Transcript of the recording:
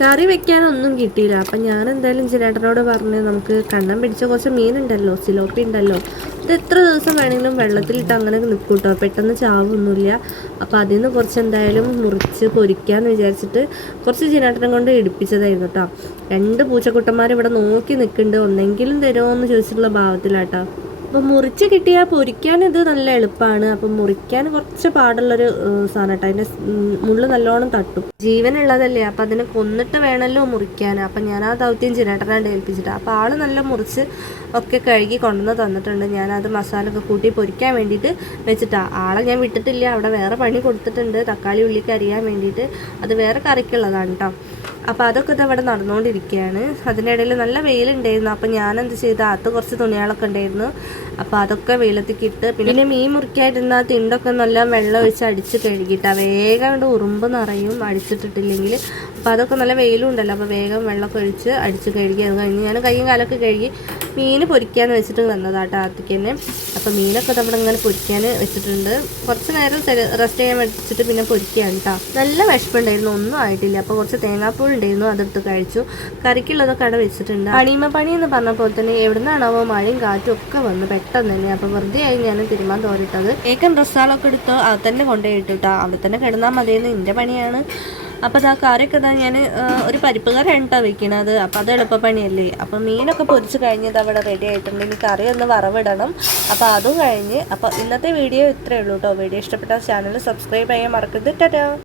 കറി വെക്കാനൊന്നും കിട്ടിയില്ല. അപ്പം ഞാൻ എന്തായാലും ചേട്ടനോട് പറഞ്ഞ് നമുക്ക് കണ്ണം പിടിച്ച കുറച്ച് മീനുണ്ടല്ലോ, സിലോപ്പി ഉണ്ടല്ലോ, ഇത് എത്ര ദിവസം വേണമെങ്കിലും വെള്ളത്തിലിട്ട് അങ്ങനെ നിൽക്കും കേട്ടോ, പെട്ടെന്ന് ചാവൊന്നുമില്ല. അപ്പോൾ അതിൽ നിന്ന് കുറച്ച് എന്തായാലും മുറിച്ച് പൊരിക്കാമെന്ന് വിചാരിച്ചിട്ട് കുറച്ച് ചേട്ടനെ കൊണ്ട് ഇടിപ്പിച്ചതായിരുന്നു കേട്ടോ. 2 പൂച്ചക്കുട്ടന്മാർ ഇവിടെ നോക്കി നിൽക്കുന്നുണ്ട്, ഒന്നെങ്കിലും തരുമോ എന്ന് ചോദിച്ചിട്ടുള്ള ഭാവത്തിലാട്ടോ. അപ്പോൾ മുറിച്ച് കിട്ടിയാൽ പൊരിക്കാൻ ഇത് നല്ല എളുപ്പമാണ്. അപ്പം മുറിക്കാൻ കുറച്ച് പാടുള്ളൊരു സാധനം കേട്ടോ. അതിൻ്റെ മുള്ള് നല്ലോണം തട്ടും, ജീവനുള്ളതല്ലേ, അപ്പം അതിനെ കൊന്നിട്ട് വേണമല്ലോ മുറിക്കാൻ. അപ്പം ഞാൻ ആ ദൗത്യം ചിരട്ടനാണ്ട് ഏൽപ്പിച്ചിട്ട് അപ്പോൾ ആൾ നല്ല മുറിച്ച് ഒക്കെ കഴുകി കൊണ്ടുവന്ന് തന്നിട്ടുണ്ട്. ഞാനത് മസാലയൊക്കെ കൂട്ടി പൊരിക്കാൻ വേണ്ടിയിട്ട് വെച്ചിട്ടാണ്. ആളെ ഞാൻ വിട്ടിട്ടില്ല, അവിടെ വേറെ പണി കൊടുത്തിട്ടുണ്ട്, തക്കാളി ഉള്ളിക്ക് അരിയാൻ വേണ്ടിയിട്ട്. അത് വേറെ കറിക്കുള്ളതാണ് കേട്ടോ. അപ്പോൾ അതൊക്കെ ഇത് അവിടെ നടന്നുകൊണ്ടിരിക്കുകയാണ്. അതിനിടയിൽ നല്ല വെയിലുണ്ടായിരുന്നു. അപ്പോൾ ഞാനെന്ത് ചെയ്ത അകത്ത് കുറച്ച് തുണികളൊക്കെ ഉണ്ടായിരുന്നു, അപ്പോൾ അതൊക്കെ വെയിലത്തേക്ക് ഇട്ട് പിന്നെ മീൻ മുറിക്കായിരുന്ന ആ തിണ്ടൊക്കെ നല്ല വെള്ളം ഒഴിച്ച് അടിച്ച് കഴുകിയിട്ടാണ്. വേഗം കൊണ്ട് ഉറുമ്പ് നിറയും അടിച്ചിട്ടിട്ടില്ലെങ്കിൽ. അപ്പോൾ അതൊക്കെ നല്ല വെയിലും ഉണ്ടല്ലോ, അപ്പോൾ വേഗം വെള്ളമൊക്കെ ഒഴിച്ച് അടിച്ച് കഴുകി. അത് കഴിഞ്ഞ് ഞാൻ കയ്യും കാലൊക്കെ കഴുകി മീൻ പൊരിക്കാമെന്ന് വെച്ചിട്ട് വന്നതാട്ടോ അകത്തേക്ക് തന്നെ. അപ്പോൾ മീനൊക്കെ നമ്മുടെ ഇങ്ങനെ പൊരിക്കാൻ വെച്ചിട്ടുണ്ട്. കുറച്ച് നേരം റെസ്റ്റ് ചെയ്യാൻ വെച്ചിട്ട് പിന്നെ പൊരിക്കുകയാണ് കേട്ടോ. നല്ല വിശപ്പുണ്ടായിരുന്നു, ഒന്നും ആയിട്ടില്ല. അപ്പോൾ കുറച്ച് തേങ്ങാപ്പൂൾ ഉണ്ടായിരുന്നു, അതെടുത്ത് കഴിച്ചു. കറിക്കുള്ളതൊക്കെ അവിടെ വെച്ചിട്ടുണ്ട്. പണി എന്ന് പറഞ്ഞപ്പോൾ തന്നെ എവിടെ നിന്നാണാവോ മഴയും കാറ്റും ഒക്കെ വന്ന് പെട്ടെന്ന് തന്നെ. അപ്പോൾ വെറുതെ ആയി ഞാൻ തിരുമാൻ തോരിട്ടത്. ഏകം ഡ്രസ്സാളൊക്കെ എടുത്ത് അത് തന്നെ കൊണ്ടുപോയി ഇട്ടിട്ടാ. അവിടെ തന്നെ കിടന്നാൽ മതിയെന്ന് എൻ്റെ പണിയാണ്. അപ്പോൾ ആ കറിയൊക്കെ ഞാൻ ഒരു പരിപ്പ് കറിയാണ് കേട്ടോ വെക്കണത്. അപ്പോൾ അത് എളുപ്പപ്പണിയല്ലേ. അപ്പോൾ മീനൊക്കെ പൊരിച്ച് കഴിഞ്ഞത് അവിടെ റെഡി ആയിട്ടുണ്ട്. ഇനി കറി ഒന്ന് വറവിടണം. അപ്പോൾ അതും കഴിഞ്ഞ്. അപ്പോൾ ഇന്നത്തെ വീഡിയോ ഇത്രയേ ഉള്ളൂ കേട്ടോ. വീഡിയോ ഇഷ്ടപ്പെട്ടാൽ ചാനൽ സബ്സ്ക്രൈബ് ചെയ്യാൻ മറക്കരുത്. ടാറ്റാ.